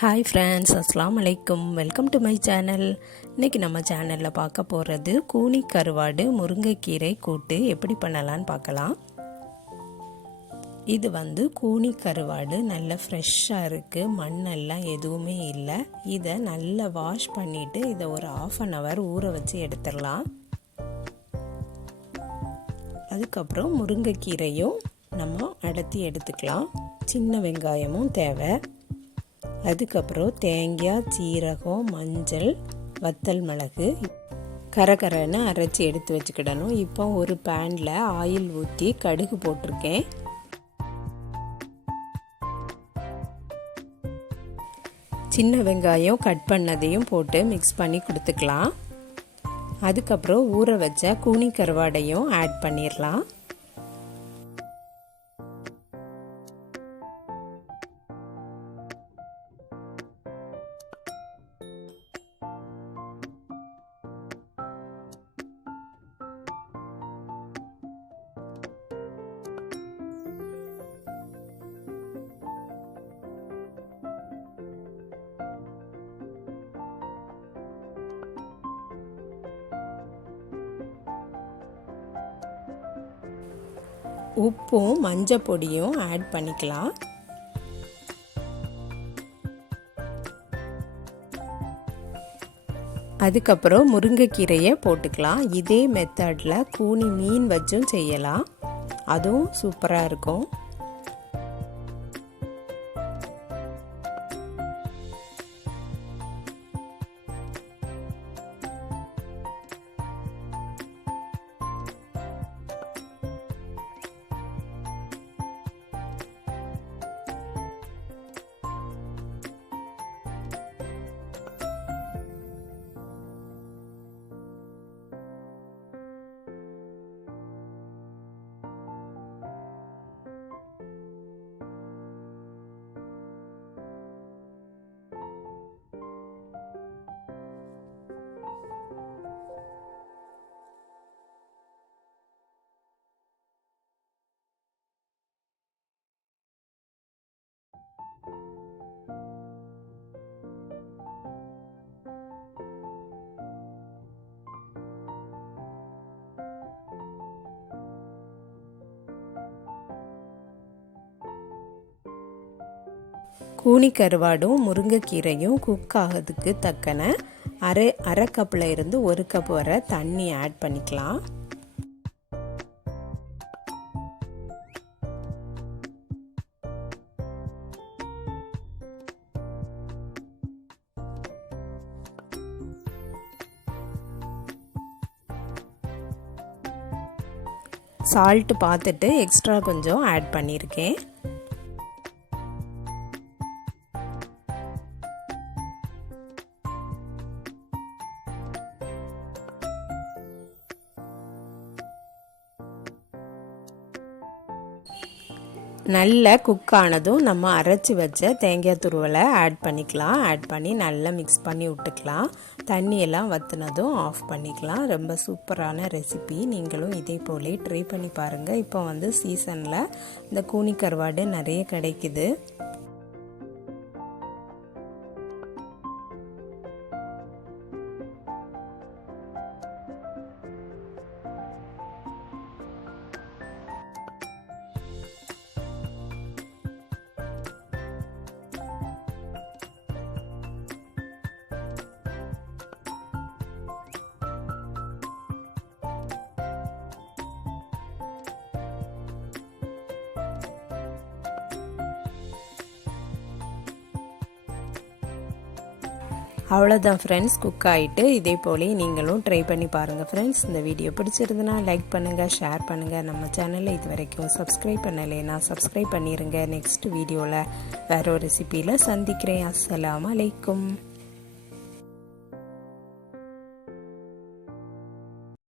Hi friends, அஸ்ஸலாமு அலைக்கும். Welcome to my channel. இன்றைக்கி நம்ம சேனலில் பார்க்க போகிறது கூனி கருவாடு முருங்கைக்கீரை கூட்டு எப்படி பண்ணலான்னு பார்க்கலாம். இது கூனி கருவாடு நல்ல ஃப்ரெஷ்ஷாக இருக்குது, மண்ணெல்லாம் எதுவுமே இல்லை. இதை நல்லா வாஷ் பண்ணிவிட்டு இதை ஒரு 1/2 hour ஊற வச்சு எடுத்துடலாம். அதுக்கப்புறம் முருங்கைக்கீரையும் நம்ம அடர்த்தி எடுத்துக்கலாம். சின்ன வெங்காயமும் தேவை. அதுக்கப்புறம் தேங்காய், சீரகம், மஞ்சள், வத்தல் மிளகு கரகரன்னு அரைச்சி எடுத்து வச்சுக்கிடணும். இப்போ ஒரு பேனில் ஆயில் ஊற்றி கடுகு போட்டிருக்கேன். சின்ன வெங்காயம் கட் பண்ணதையும் போட்டு மிக்ஸ் பண்ணி கொடுத்துக்கலாம். அதுக்கப்புறம் ஊற வச்ச கூனி கருவாடையும் ஆட் பண்ணிடலாம். உப்பும் மஞ்சள் பொடியும் ஆட் பண்ணிக்கலாம். அதுக்கப்புறம் முருங்கைக்கீரையை போட்டுக்கலாம். இதே மெத்தடில் கூனி மீன் வச்சும் செய்யலாம், அதுவும் சூப்பராக இருக்கும். கூனி கருவாடும் முருங்கைக்கீரையும் குக் ஆகிறதுக்கு தக்கன அரை கப்பில் இருந்து 1 கப் வரை தண்ணி ஆட் பண்ணிக்கலாம். சால்ட் பார்த்துட்டு எக்ஸ்ட்ரா கொஞ்சம் ஆட் பண்ணியிருக்கேன். நல்லா குக் ஆனதும் நம்ம அரைச்சி வச்ச தேங்காய் துருவலை ஆட் பண்ணிக்கலாம். ஆட் பண்ணி நல்லா மிக்ஸ் பண்ணி விட்டுக்கலாம். தண்ணியெல்லாம் வற்றினதும் ஆஃப் பண்ணிக்கலாம். ரொம்ப சூப்பரான ரெசிபி. நீங்களும் இதே போலே ட்ரை பண்ணி பாருங்கள். இப்போ சீசனில் இந்த கூனி கருவாடு நிறைய கிடைக்குது. அவ்வளோதான் ஃப்ரெண்ட்ஸ், குக் ஆகிட்டு. இதே போல் நீங்களும் ட்ரை பண்ணி பாருங்கள் ஃப்ரெண்ட்ஸ். இந்த வீடியோ பிடிச்சிருந்துன்னா லைக் பண்ணுங்கள், ஷேர் பண்ணுங்கள். நம்ம சேனலில் இது வரைக்கும் சப்ஸ்கிரைப் பண்ணலைன்னா சப்ஸ்கிரைப் பண்ணிடுங்க. நெக்ஸ்ட் வீடியோவில் வேறு ஒரு ரெசிபியில் சந்திக்கிறேன். அஸ்ஸலாமு அலைக்கும்.